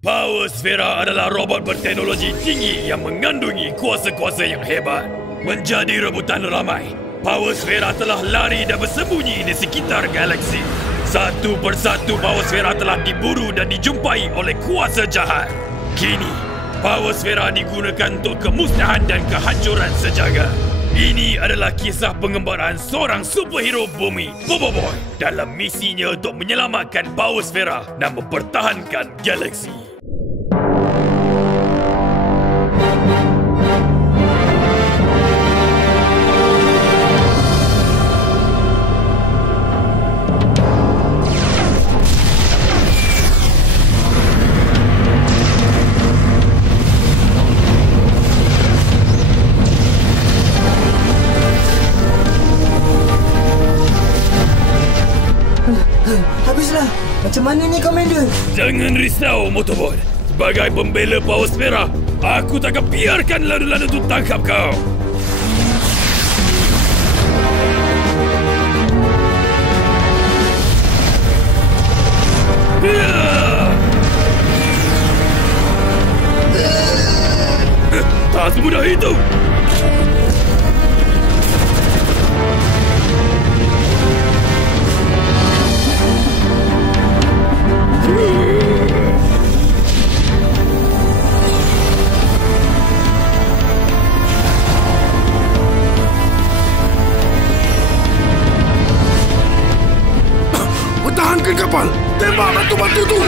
Power Sfera adalah robot berteknologi tinggi yang mengandungi kuasa-kuasa yang hebat. Menjadi rebutan ramai, Power Sfera telah lari dan bersembunyi di sekitar galaksi. Satu persatu Power Sfera telah diburu dan dijumpai oleh kuasa jahat. Kini, Power Sfera digunakan untuk kemusnahan dan kehancuran sejagat. Ini adalah kisah pengembaraan seorang superhero bumi, Bobo Boy, dalam misinya untuk menyelamatkan Power Sfera dan mempertahankan galaksi. Habislah. Macam mana ni, Komander? Jangan risau, Motobot. Sebagai pembela Power Sfera, aku takkan biarkan ladu-ladu itu tangkap kau. Tak semudah itu. Pertahankan kapal! Tembak batu-batu tu!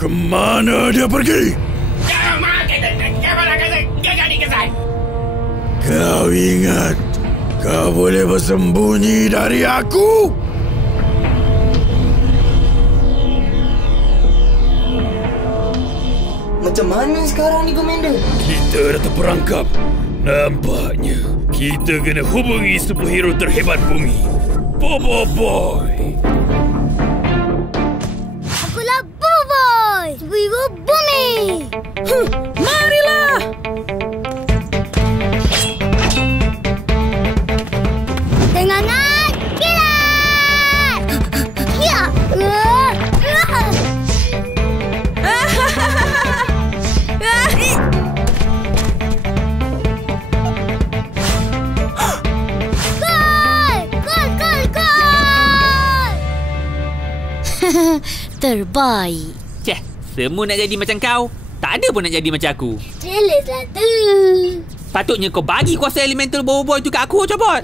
Kemana dia pergi? Kau ingat kau boleh bersembunyi dari aku? Macam mana sekarang ni, Komander? Kita dah terperangkap. Nampaknya kita kena hubungi superhero terhebat bumi, Bobo Boy. Akulah Bobo Boy, superhero bumi. Marilah! Dengangan kilat! Ya! Terbaik. Ceh, semua nak jadi macam kau. Tak ada pun nak jadi macam aku. Jelas lah tu. Patutnya kau bagi kuasa elemental Bobo Boy tu kat aku, Cobot.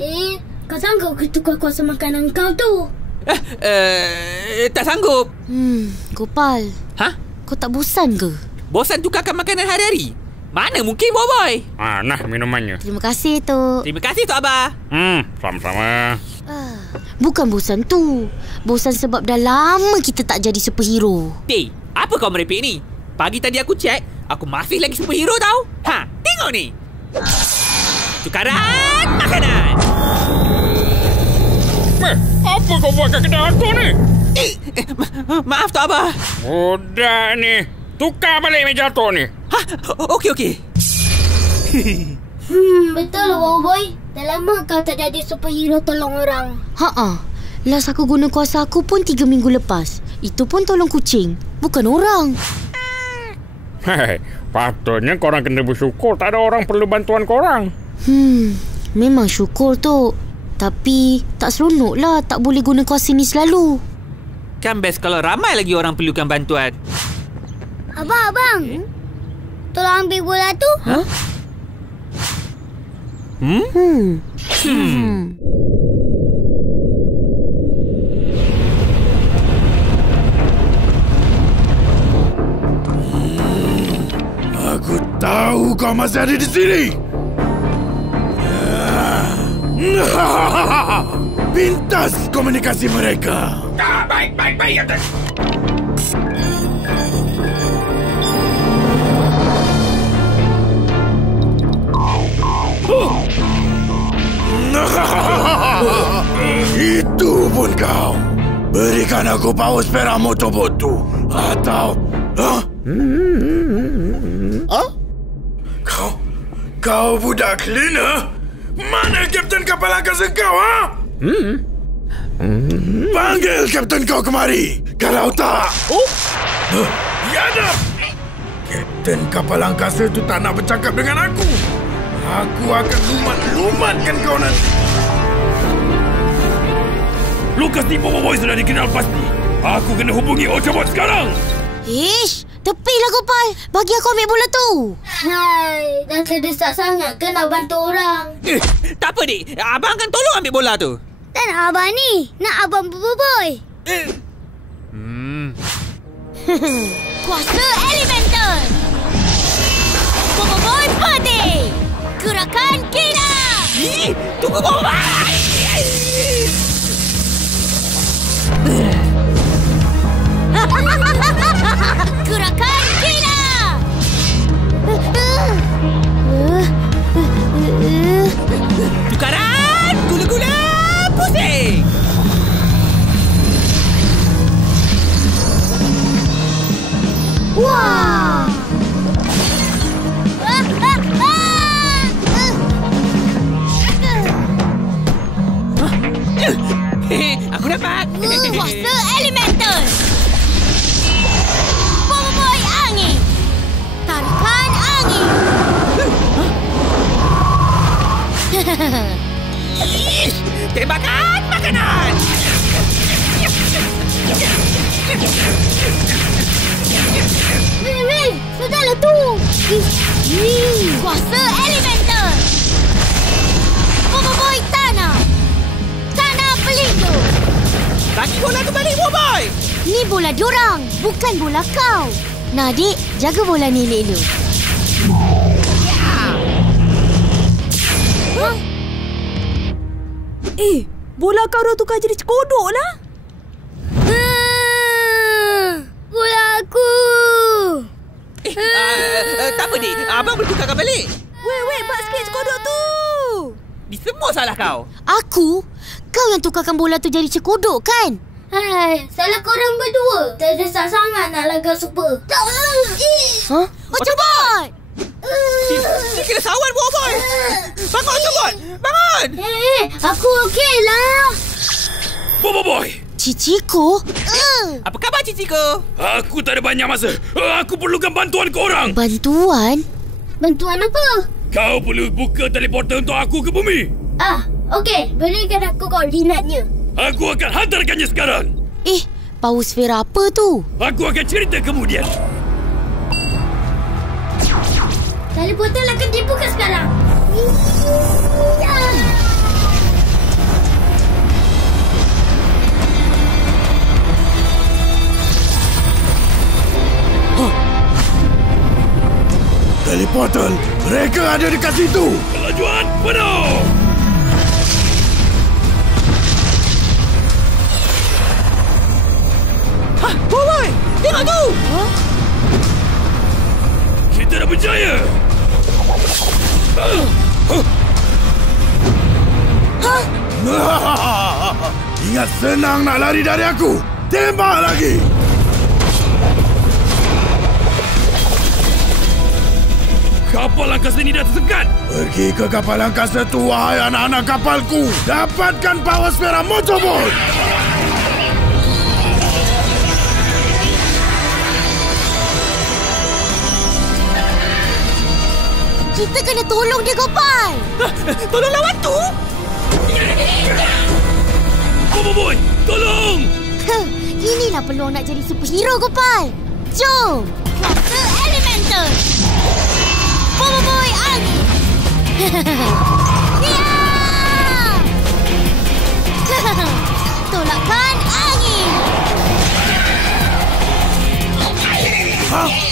Kau sanggup ke tukar kuasa makanan kau tu? Tak sanggup. Gopal. Hah? Kau tak bosan ke? Bosan tukarkan makanan hari-hari? Mana mungkin, Bobo Boy? Nah, minumannya. Terima kasih, Tok. Terima kasih, Tok Abah. Sama-sama. Bukan bosan tu. Bosan sebab dah lama kita tak jadi superhero. Hey, apa kau merepek ni? Pagi tadi aku cek, aku masih lagi superhero tau. Tengok ni. Tukaran makanan. Apa kau buat kat kedai aku ni? Maaf, Tok Abah. Budak ni. Tukar balik meja tu ni. Okey. Betul lah, Bobo Boy. Dah lama kau tak jadi superhero tolong orang. Last aku guna kuasa aku pun 3 minggu lepas. Itu pun tolong kucing, bukan orang. Hei, patutnya korang kena bersyukur tak ada orang perlu bantuan korang. Memang syukur, Tok. Tapi tak seronok lah tak boleh guna kuasa ni selalu. Kan best kalau ramai lagi orang perlukan bantuan. Abang. Tolong ambil bola tu. Aku tahu kau masih ada di sini. Pintas komunikasi mereka. Baik. Atas. Itu pun kau. Berikan aku Power Sfera Motobot tu. Atau... Kau budak cleaner? Mana kapten kapal angkasa kau, ha? Panggil kapten kau kemari. Kalau tak... Ya dah. Kapten kapal angkasa tu tak nak bercakap dengan aku. Aku akan lumat-lumatkan kau nanti. Lukas ni Boboiboy sudah dikenal pasti. Aku kena hubungi Octobot sekarang. Ish, tepilah Gopal. Bagi aku ambil bola tu. Hai, dah terdesak sangat ke nak bantu orang? Tak apa, Dik. Abang akan tolong ambil bola tu. Dan abang ni nak abang Boboiboy. Kuasa elemental. Boboiboy Party. Gerakan gila. Tunggu, Boboiboy. Gerakan gila. Tukaran gula-gula pusing. Wah. Aku dapat. Kuasa elemental. Boboiboy angin. Tarikan angin. Tembakan makanan. Weh, sudahlah tu. Kuasa elemental. Boboiboy tanah. Tanah pelindung. Bagi bola tu balik, Boboiboy. Ni bola diorang, bukan bola kau. Nah, Dik, jaga bola ni elok-elok. Bola kau dah tukar jadi cekodok lah. Bola aku. Tak apa, Dik. Abang boleh tukarkan balik. Weh, bak sikit cekodok tu. Ni semua salah kau. Aku? Kau yang tukarkan bola tu jadi cekodok kan? Hai, salah korang berdua. Terdesak sangat nak laga super. Ha? Octobot! Ni kena sawan, Boboiboy. Bangun, Octobot. Bangun. Aku okey lah. Boboiboy! Ciciko? Apa khabar, Ciciko? Aku tak ada banyak masa. Aku perlukan bantuan korang. Bantuan? Bantuan apa? Kau perlu buka teleporter untuk aku ke bumi. Okey. Berikan aku koordinatnya. Aku akan hantarkannya sekarang. Power sfera apa tu? Aku akan cerita kemudian. Teleporter akan dibuka sekarang. Teleporter, mereka ada dekat situ. Kelajuan penuh. Boboiboy, tengok tu. Kita dah berjaya. Ingat senang nak lari dari aku. Tembak lagi. Kapal angkasa ini dah tersekat. Pergi ke kapal angkasa tu, wahai anak-anak kapalku. Dapatkan power sfera Motobot. Kita kena tolong dia, Gopal. Tolong lawan tu. Boboiboy, tolong. Inilah peluang nak jadi superhero, Gopal. Jom. Kuasa elemental. Boboiboy angin. Tolakkan angin.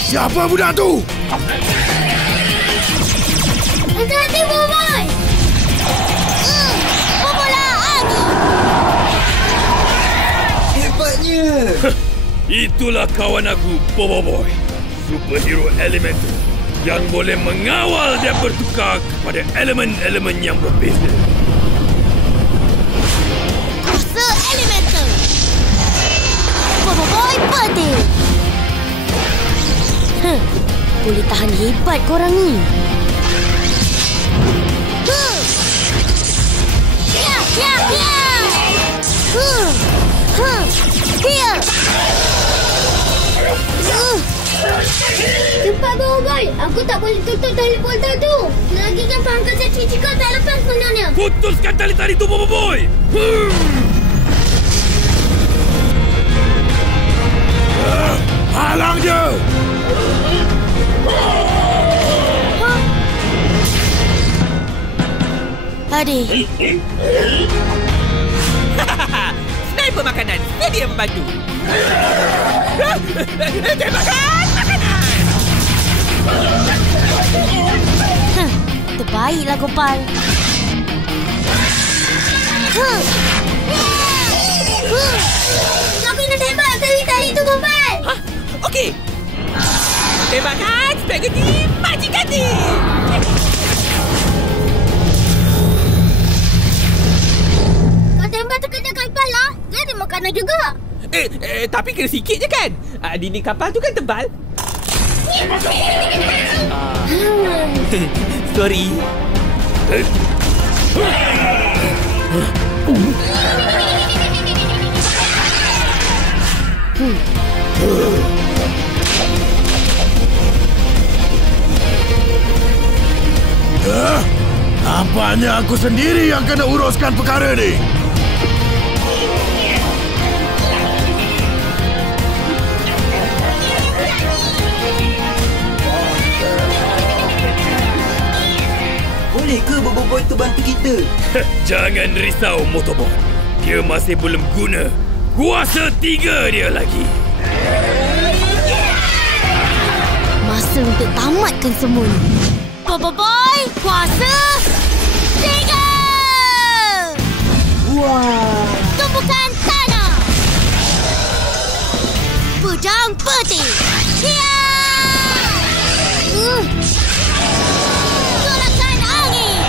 Siapa budak tu? Hati-hati, Boboiboy. Bola angin. Hebatnya. Itulah kawan aku, Boboiboy. Superhero elemental yang boleh mengawal dan bertukar kepada elemen-elemen yang berbeza. Kuasa elemental. Boboiboy Party. Boleh tahan hebat korang ni. Boy. Aku tak boleh tutup tali portal tu. Lagi kan pangkat cici kau tak lepas sebenarnya. Putuskan tali-tali tu, Bobo Boy. Halang je. Adik. Sniper makanan. Sedia membantu. Tembakan makanan. Terbaiklah Gopal. Kau kena tembak tali-tali tu, Gopal. Hah? Okey. Tembakan spaghetti majikan ni. Kau tembak tu kena kepala. Dia ada makanan juga. Tapi kena sikit je kan? Dinding kapal tu kan tebal. Sorry. Nampaknya aku sendiri yang kena uruskan perkara ni. Boleh ke Bobo Boy tu bantu kita? Jangan risau, Motobot. Dia masih belum guna kuasa 3 dia lagi. Masa untuk tamatkan semua ni. Bobo Boy, kuasa 3! Wah! Tumpukan tanah. Pedang peti. Hiya! Golakan angin.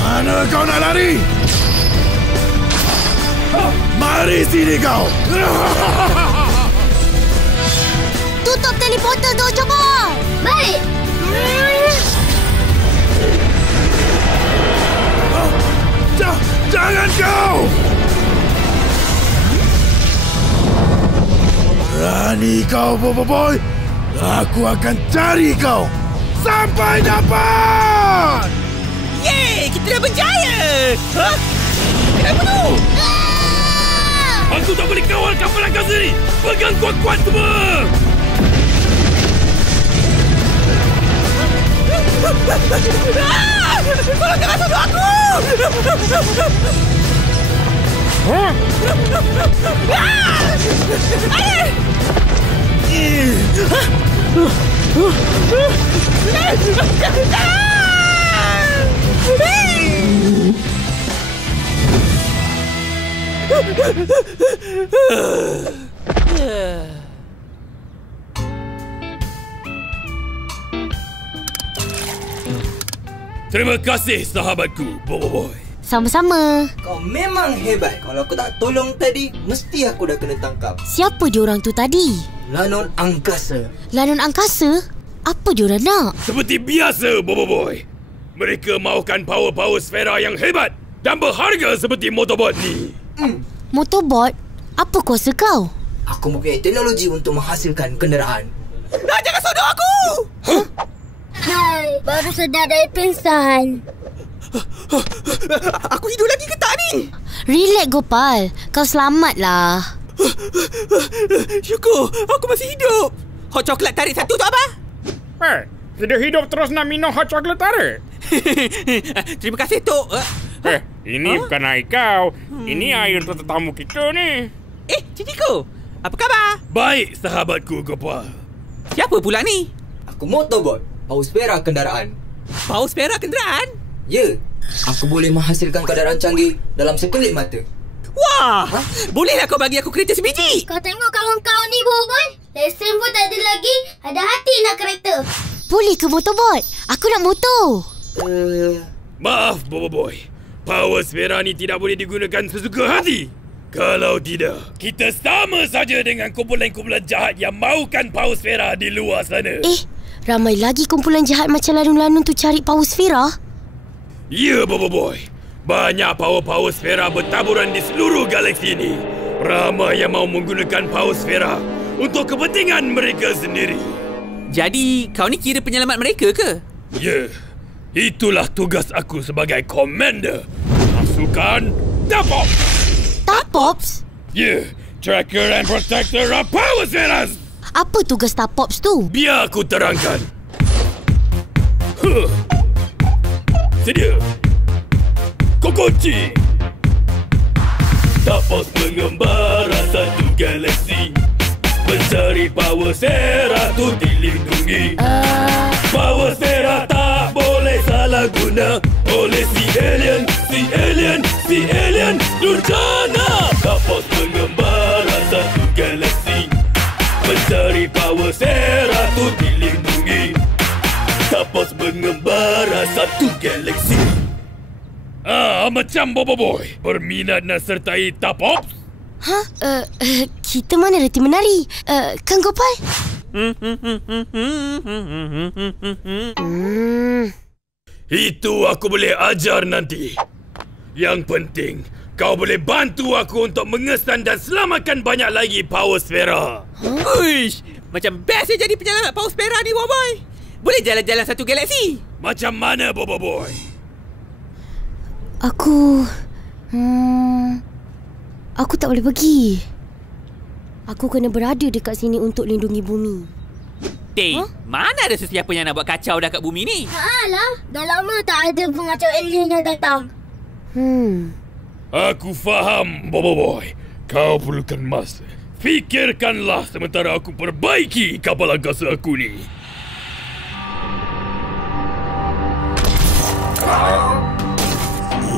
Mana kau nak lari? Mari sini kau! Tutup teleporter Dojo Boy. Baik. Jangan kau! Berani kau, Bobo Boy? Aku akan cari kau sampai dapat! Yeay, kita dah berjaya! Hah? Kenapa tu? Aku tak boleh kawal kapal angkasa ni! Pegang kuat-kuat semua! Tolong jangan tuduh aku! Terima kasih sahabatku, Bobo Boy. Sama-sama. Kau memang hebat. Kalau aku tak tolong tadi, mesti aku dah kena tangkap. Siapa diorang tu tadi? Lanon angkasa. Lanon angkasa? Apa diorang nak? Seperti biasa, Bobo Boy. Mereka mahukan power-power sfera yang hebat dan berharga seperti Motobot ni. Motobot? Apa kuasa kau? Aku mempunyai teknologi untuk menghasilkan kenderaan. Jangan sodok aku! Hai, baru sedar dari pingsan. Aku hidup lagi ke tak ni? Relax Gopal. Kau selamatlah. Syukur, aku masih hidup. Hot coklat tarik satu tu apa? Kita hidup terus nak minum hot chocolate tarik. Terima kasih, Tok. Ini bukan air kau. Ini air untuk tetamu kita ni. Cikgu, apa khabar? Baik, sahabatku Gopal. Siapa pula ni? Aku Motobot, pausfera kendaraan. Paus perak kenderaan? Ya, aku boleh menghasilkan kenderaan canggih dalam sekelip mata. Wah! Bolehlah kau bagi aku kereta sebiji? Kau tengok kawan kau ni, Boboiboy. Lesen pun tak ada lagi. Ada hati nak kereta. Boleh ke Motobot? Aku nak motor. Maaf, Bobo Boy. Power sfera ni tidak boleh digunakan sesuka hati. Kalau tidak, kita sama saja dengan kumpulan-kumpulan jahat yang mahukan power sfera di luar sana. Ramai lagi kumpulan jahat macam lanun-lanun tu cari power sfera? Ya, Bobo Boy. Banyak power sfera bertaburan di seluruh galaksi ini. Ramai yang mahu menggunakan power sfera untuk kepentingan mereka sendiri. Jadi, kau ni kira penyelamat mereka ke? Ya, itulah tugas aku sebagai komander pasukan Tapops. Tapops? Ya, tracker and protector of power sferas. Apa tugas Tapops tu? Biar aku terangkan. Sedia. Kokoci. Tapops mengembara satu galaksi, mencari power sfera tu dilindungi. Power sfera tak boleh salah guna oleh si alien durjana. Tapops mengembara satu galaksi, mencari power sfera tu dilindungi. Tapops mengembara satu galaksi. Macam Bobo Boy berminat nak sertai Tapops? Kita mana reti menari? Kang Gopal? Itu aku boleh ajar nanti. Yang penting, kau boleh bantu aku untuk mengesan dan selamatkan banyak lagi power sfera. Uish, macam best jadi penyelamat power sfera ni, Bobo Boy. Boleh jalan-jalan satu galaksi. Macam mana, Bobo Boy? Aku tak boleh pergi. Aku kena berada dekat sini untuk lindungi bumi. Mana ada sesiapa yang nak buat kacau dah kat bumi ni? Alah, dah lama tak ada pengacau alien yang datang. Aku faham, Bobo Boy. Kau perlukan masa. Fikirkanlah sementara aku perbaiki kapal angkasa aku ni.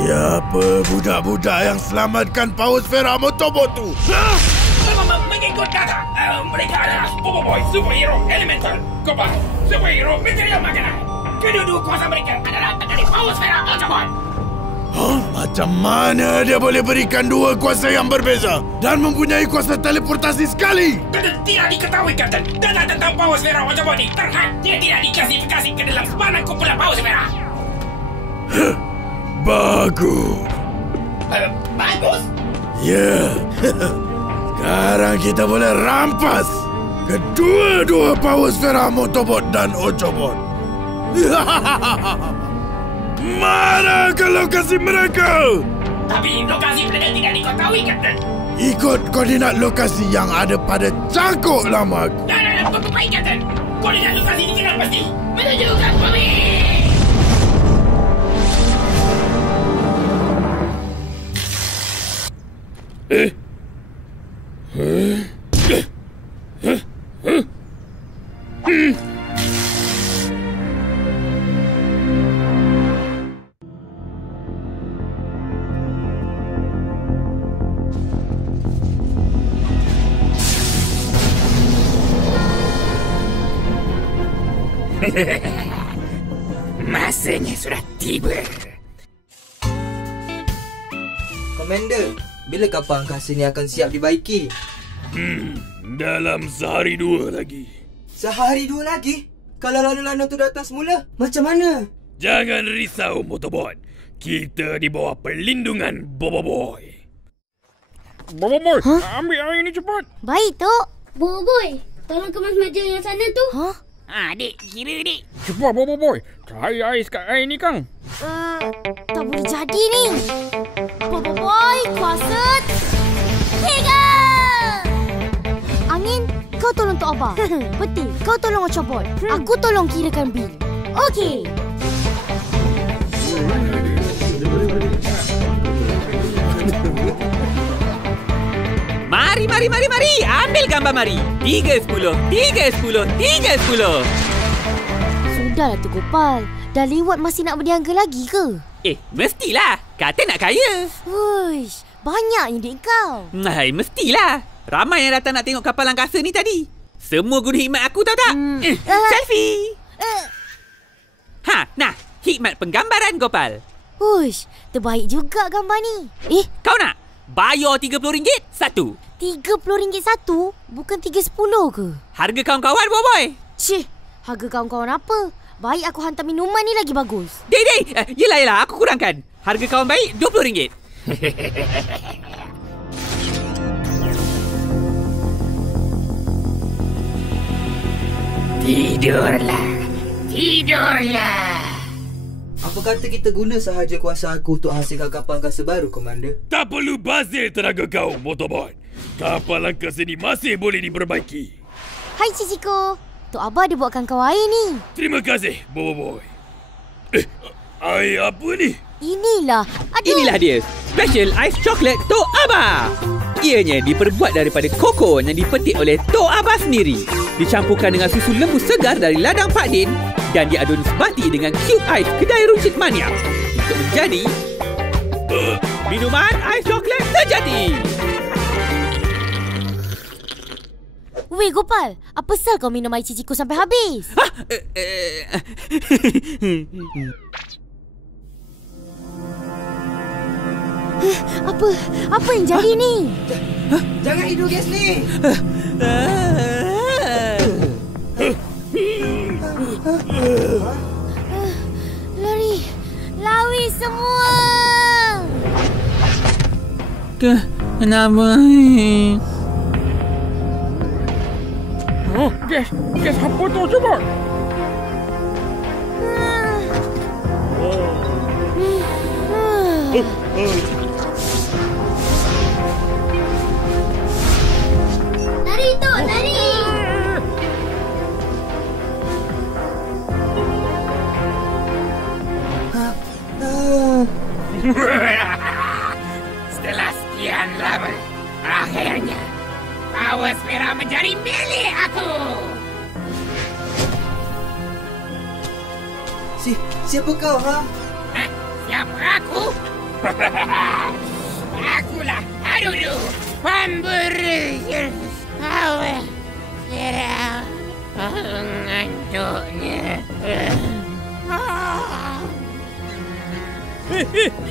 Siapa budak-budak yang selamatkan power sfera Motobot tu? Mengikut data, mereka adalah Bobo Boy, superhero elemental, Gopal, superhero material makanan. Kedua-dua kuasa mereka adalah dari power sfera Motobot. Macam mana dia boleh berikan dua kuasa yang berbeza dan mempunyai kuasa teleportasi sekali? Tidak diketahui, Kapten. Data tentang power sfera Motobot ni terhad. Dia tidak diklasifikasi ke dalam sebarang kumpulan power sfera. Bagus. Bagus? Ya. Sekarang kita boleh rampas kedua-dua power sfera Motobot dan Ochobot. Mana ke lokasi mereka? Tapi lokasi mereka tidak diketahui, Kapten. Ikut koordinat lokasi yang ada pada cangkuk lama. Baik, Kapten. Koordinat lokasi dikenal pasti. Menuju ke bumi. Masanya sudah tiba. Komander, bila kapal angkasa ni akan siap dibaiki? Dalam sehari dua lagi. Sehari dua lagi? Kalau lanun-lanun tu datang semula, macam mana? Jangan risau, Motobot. Kita di bawah perlindungan Bobo Boy. Bobo Boy, ambil air ni cepat. Baik, Tok. Bobo Boy, tolong kemas meja yang sana tu. Dik, kira dik. Cepat, Bobo Boy. Cari ais kat air ni, Kang. Tak boleh jadi ni. Bobo Boy, kuasa 3. Angin, kau tolong Tok Abah. Peti, kau tolong Ochobot. Aku tolong kirakan bil. Okey. Mari. Ambil gambar mari. 3-10. Sudahlah tu Gopal. Dah lewat masih nak berniaga lagi ke? Mestilah. Kata nak kaya. Wuish, banyaknya duit kau. Mestilah. Ramai yang datang nak tengok kapal angkasa ni tadi. Semua guna hikmat aku, tahu tak? Selfie. Nah. Hikmat penggambaran, Gopal. Wuish, terbaik juga gambar ni. Kau nak? Bayar RM30 satu. RM30 satu? Bukan 3.10 ke? Harga kawan-kawan, Boboy. Cih, Harga kawan-kawan apa? Baik aku hantar minuman ni lagi bagus. Dek. Yelah. Aku kurangkan. Harga kawan baik RM20. Tidurlah. Apa kata kita guna sahaja kuasa aku untuk hasilkan kapal angkasa baru, Komander? Tak perlu bazir tenaga kau, Motobot. Kapal angkasa ni masih boleh diperbaiki. Hai Ciciko. Tok Abah ada buatkan kau air ni. Terima kasih, Boboiboy. Air apa ni? Inilah. Inilah dia. Special Ice Chocolate Tok Abah. Ianya diperbuat daripada koko yang dipetik oleh Tok Abah sendiri. Dicampurkan dengan susu lembu segar dari ladang Pak Din dan diadun sebati dengan cube ais kedai runcit mania untuk menjadi minuman ais coklat sejati. Weh Gopal, apa sal kau minum air Ciciko sampai habis? Apa yang jadi ni? Jangan hidup gas ni! Lari semua! Kenapa? Oh, gas apa tu coba? Lari tu, lari! Setelah sekian lama, akhirnya Power Sphere menjadi milik aku. Siapa kau, ha? Siapa aku? Akulah Adudu, pemberi Power Sphere pengantuknya.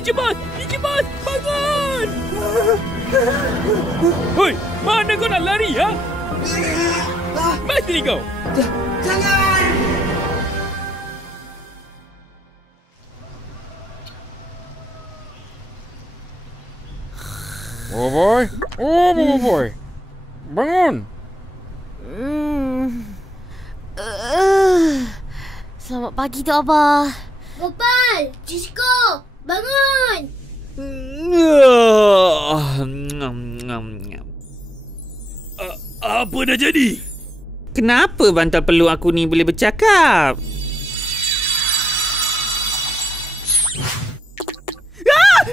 Ichi Bos, bangun! Hoi, mana kau nak lari, ha? Mati kau! Jangan! Boboiboy. Bangun. Selamat pagi Tok Abah. Gopal! Ciciko! Bangun! Apa dah jadi? Kenapa bantal peluk aku ni boleh bercakap?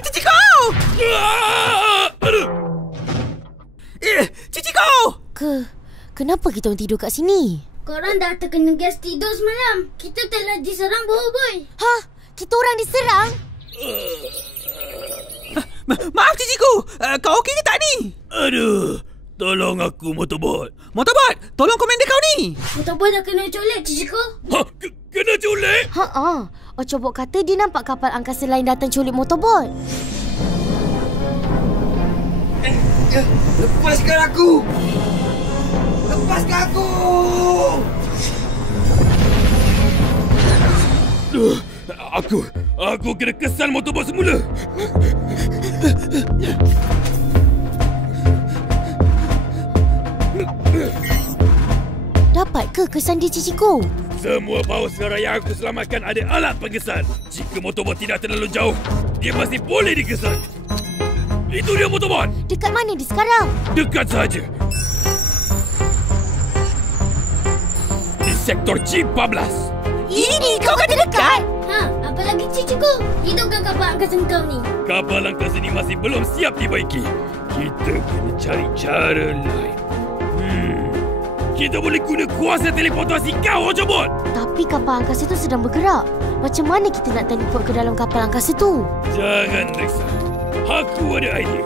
Ciciko! Ciciko! Kenapa kita orang tidur kat sini? Korang dah terkena gas tidur semalam. Kita telah diserang Boboiboy. Hah? Kita orang diserang? Maaf Ciciko, kau okey ke tak ni? Aduh, tolong aku Motobot. Motobot, tolong komander kau ni. Motobot dah kena colek, Ciciko. Ha, kena culik? Ocobot kata dia nampak kapal angkasa lain datang culik Motobot. Lepaskan aku! Lepaskan aku! Aku kena kesan Motobot semula. Dapat ke kesan dia Ciciko? Semua Power Sphere yang aku selamatkan ada alat pengesan. Jika Motobot tidak terlalu jauh, dia masih boleh dikesan. Itu dia Motobot. Dekat mana dia sekarang? Dekat saja. Di sektor G14. Ini kau kata dekat? Apa lagi Ciciko? Hidupkan kapal angkasa kau ni. Kapal angkasa ni masih belum siap dibaiki. Kita kena cari cara lain. Kita boleh guna kuasa teleportasi kau, Ocobot. Tapi kapal angkasa tu sedang bergerak. Macam mana kita nak teleport ke dalam kapal angkasa tu? Jangan risau. Aku ada idea.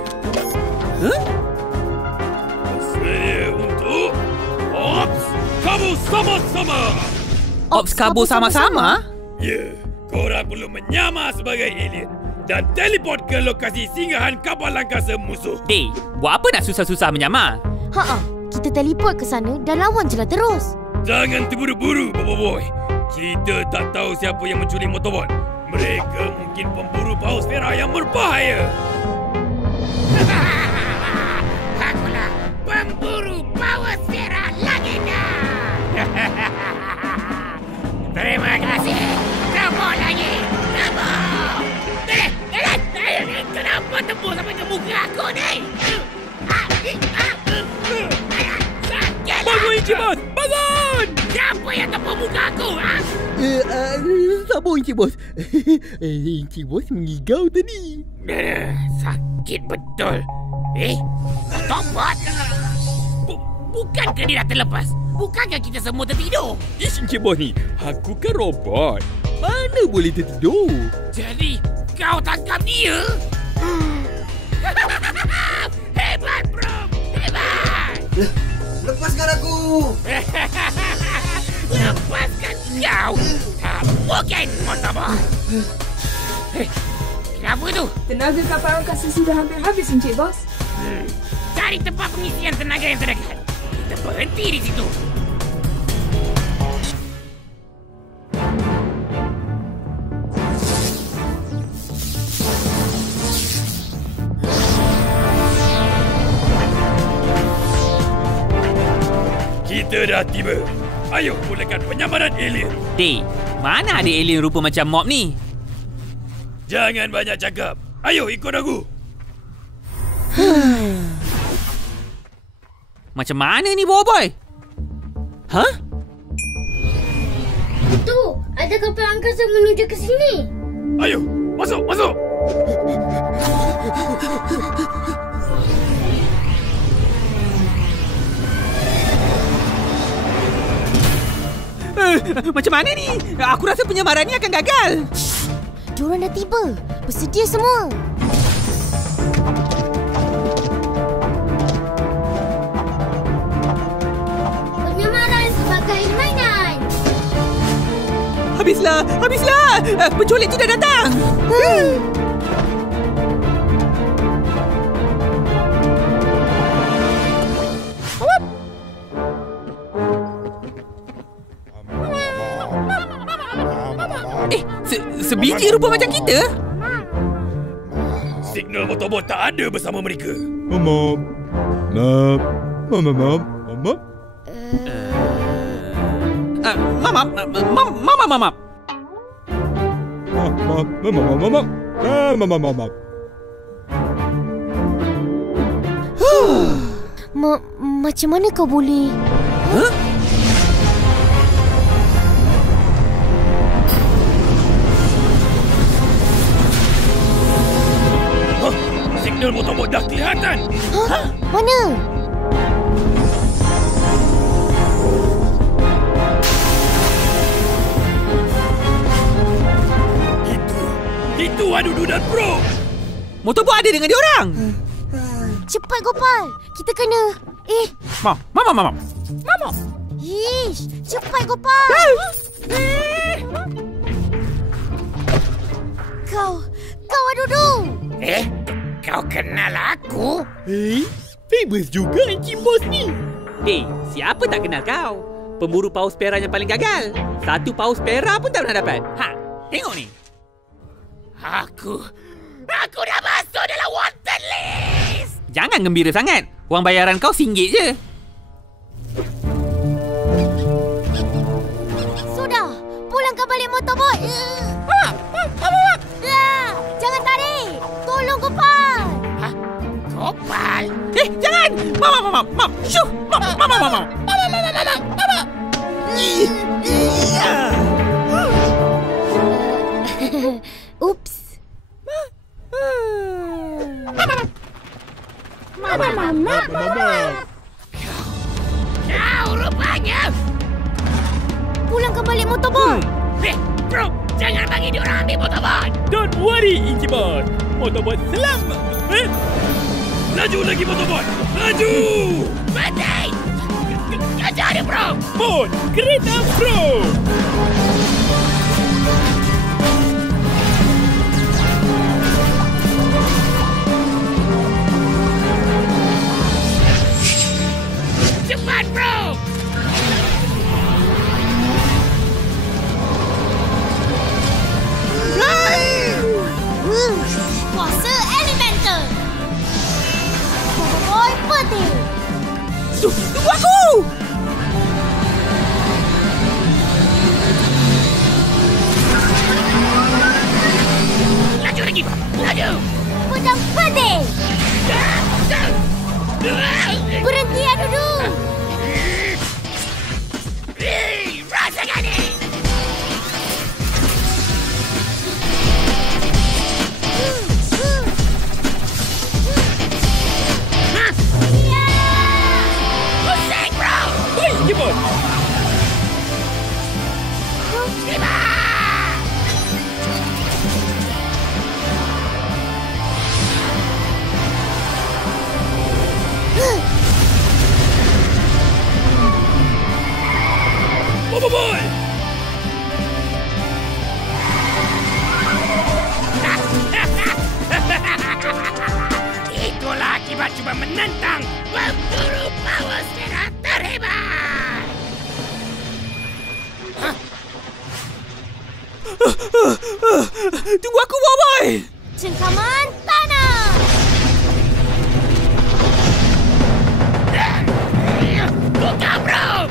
Bersedia untuk Ops Kabur Sama-Sama. Ops kabur sama-sama? Ya, korang perlu menyamar sebagai alien dan teleport ke lokasi singgahan kapal angkasa musuh. Buat apa nak susah-susah menyamar? Kita teleport ke sana dan lawan je lah terus. Jangan terburu-buru, Boboiboy. Kita tak tahu siapa yang mencuri motorbot. Mereka mungkin pemburu paus Vera yang berbahaya. Akulah pemburu paus Vera legenda. Terima kasih. Tembok lagi. Tembok. Kenapa tembok sampai ke muka aku ni? Bangun, Encik Bos! Bangun! Siapa yang tembok muka aku? Sabar, Encik Bos. Encik Bos mengigau tadi. Sakit betul. Motorbot? Bukankah dia dah terlepas? Bukankah kita semua tertidur? Encik Bos ni, aku kan robot. Mana boleh tertidur? Jadi, kau tangkap dia? Hebat, bro! Hebat! Lepaskan aku! Lepaskan kau! Tak mungkin, motorbot! Kenapa tu? Tenaga kapal angkasa sudah hampir habis, Encik Bos. Cari tempat pengisian tenaga yang terdekat. Kita berhenti di situ. Kita dah tiba. Ayo mulakan penyamaran alien. Mana ada alien rupa macam mob ni? Jangan banyak cakap. Ayo ikut aku. Macam mana ni, Boboiboy? Hah? Tu, ada kapal angkasa menuju ke sini. Ayo, masuk, masuk. Macam mana ni? Aku rasa penyamaran ni akan gagal. Diorang dah tiba. Bersedia semua. Penyamaran sebagai mainan. Habislah! Penculik tu dah datang! Sebiji rupa macam kita? Signal motorbot tak ada bersama mereka. Mama. Macam mana kau boleh? Signal motorbot dah kelihatan. Mana? Itu Wadudu dan Bro. Motorbot ada dengan diorang. Cepat, Gopal. Kita kena... Mama. Ish, cepat, Gopal. Kau Wadudu. Kau kenal aku? Famous juga Encik Bos ni. Siapa tak kenal kau? Pemburu paus Pera yang paling gagal. Satu paus Pera pun tak pernah dapat. Tengok ni. Aku dah masuk dalam wanted list. Jangan gembira sangat. Wang bayaran kau RM1 je. Sudah. Pulangkan balik motorbot. Jangan tarik. Tolong, Gopal. Gopal? Jangan. Mam. Syuh. Mama. Oops. Kau rupanya. Pulangkan balik motorbot. Bro, jangan bagi diorang ambil motorbot. Don't worry, Encik Bos. Motorbot selamat. Laju lagi motorbot. Laju. Berhenti. Kejar dia, bro. Mod kereta Bro. Cepat, bro. ladang petir. Berhenti, Adudu. Rasakan ni. Pusing, bro. Hei, jemput. Tiba. Boy. Itulah akibat cuba menentang pemburu power sfera terhebat. Tunggu aku, Boy. Cengkaman tanah. Buka, bro.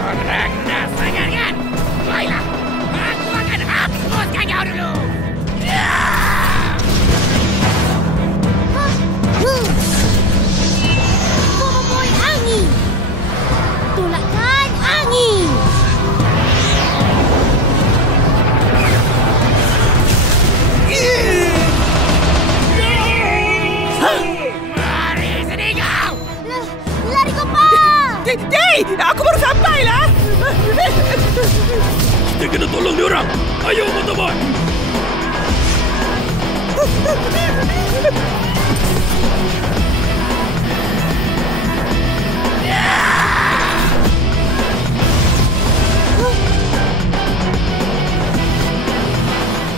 Orang nak sangat kan? Baiklah, aku akan hapuskan kau dulu. Boy angin. Tolakkan angin. Mari sini kau. Lari kompang. Jay, aku baru sampai lah. Kita kena tolong dia orang. Ayo, motorbike.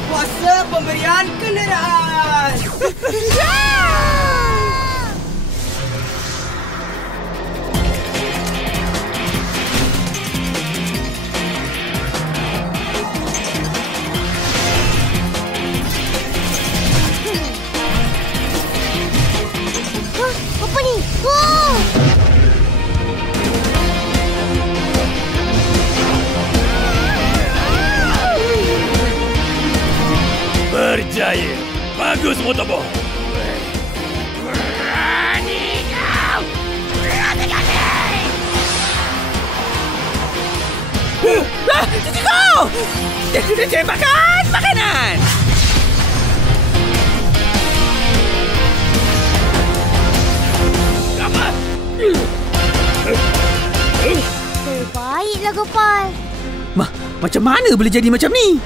Kuasa pemberian kenderaan. Apa ni? Oh! Berjaya. Bagus, motorbike. Berani kau. Rasakan ni. Cuci kau! Makan makanan! Apa? Terbaiklah, Gopal. Macam mana boleh jadi macam ni?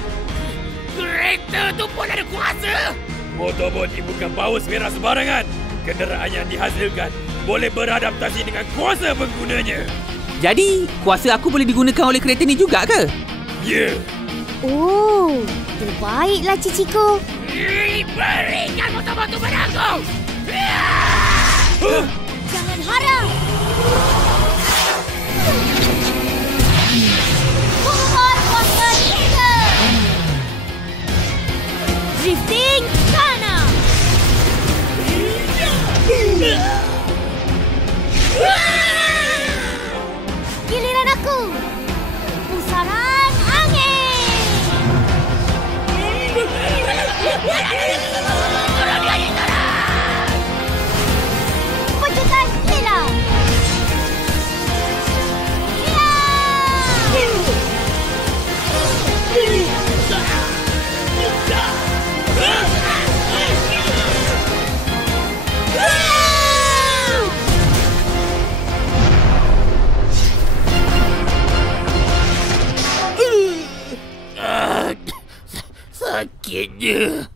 Kereta tu pun ada kuasa. Motorbike ini bukan power sfera sembarangan. Kenderaan yang dihasilkan boleh beradaptasi dengan kuasa penggunanya. Jadi, kuasa aku boleh digunakan oleh kereta ni juga ke? Ya. Oh, terbaiklah, Ciciko. Berikan motor-motor tu pada aku. Jangan harap. Pohon kuasa 3. Drifting tanah. Giliran aku. Pusaran angin. Pejutan kilat. Sakitnya.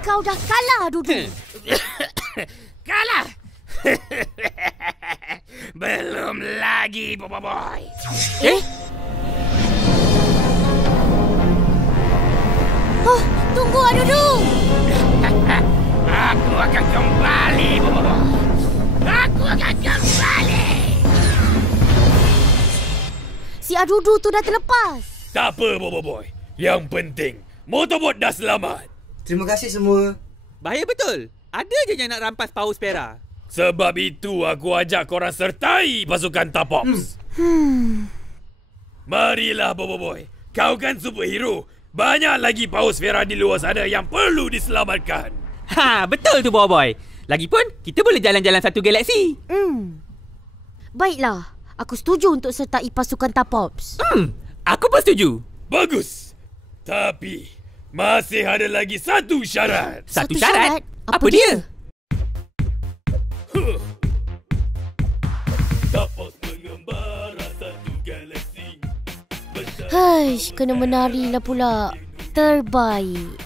Kau dah kalah, Dudu. Kalah. Belum lagi, Boy. Oh, tunggu, Dudu. Aku akan kembali, Bobo. Aku akan kembali. Si Adudu tu dah terlepas. Tak apa, Bobo Boy. Yang penting, motorbot dah selamat. Terima kasih semua. Bahaya betul. Ada je yang nak rampas Power Spera. Sebab itu aku ajak korang sertai pasukan Tapops. Marilah, Bobo Boy. Kau kan superhero. Banyak lagi Power Spera di luar sana yang perlu diselamatkan. Ha, betul tu, Boy. Lagipun, kita boleh jalan-jalan satu galaksi. Baiklah. Aku setuju untuk sertai pasukan Tapops. Aku pun setuju. Bagus. Tapi, masih ada lagi satu syarat. Satu syarat? Apa dia? Tapops mengembara satu galaksi. Haish, kena menari lah pula. Terbaik.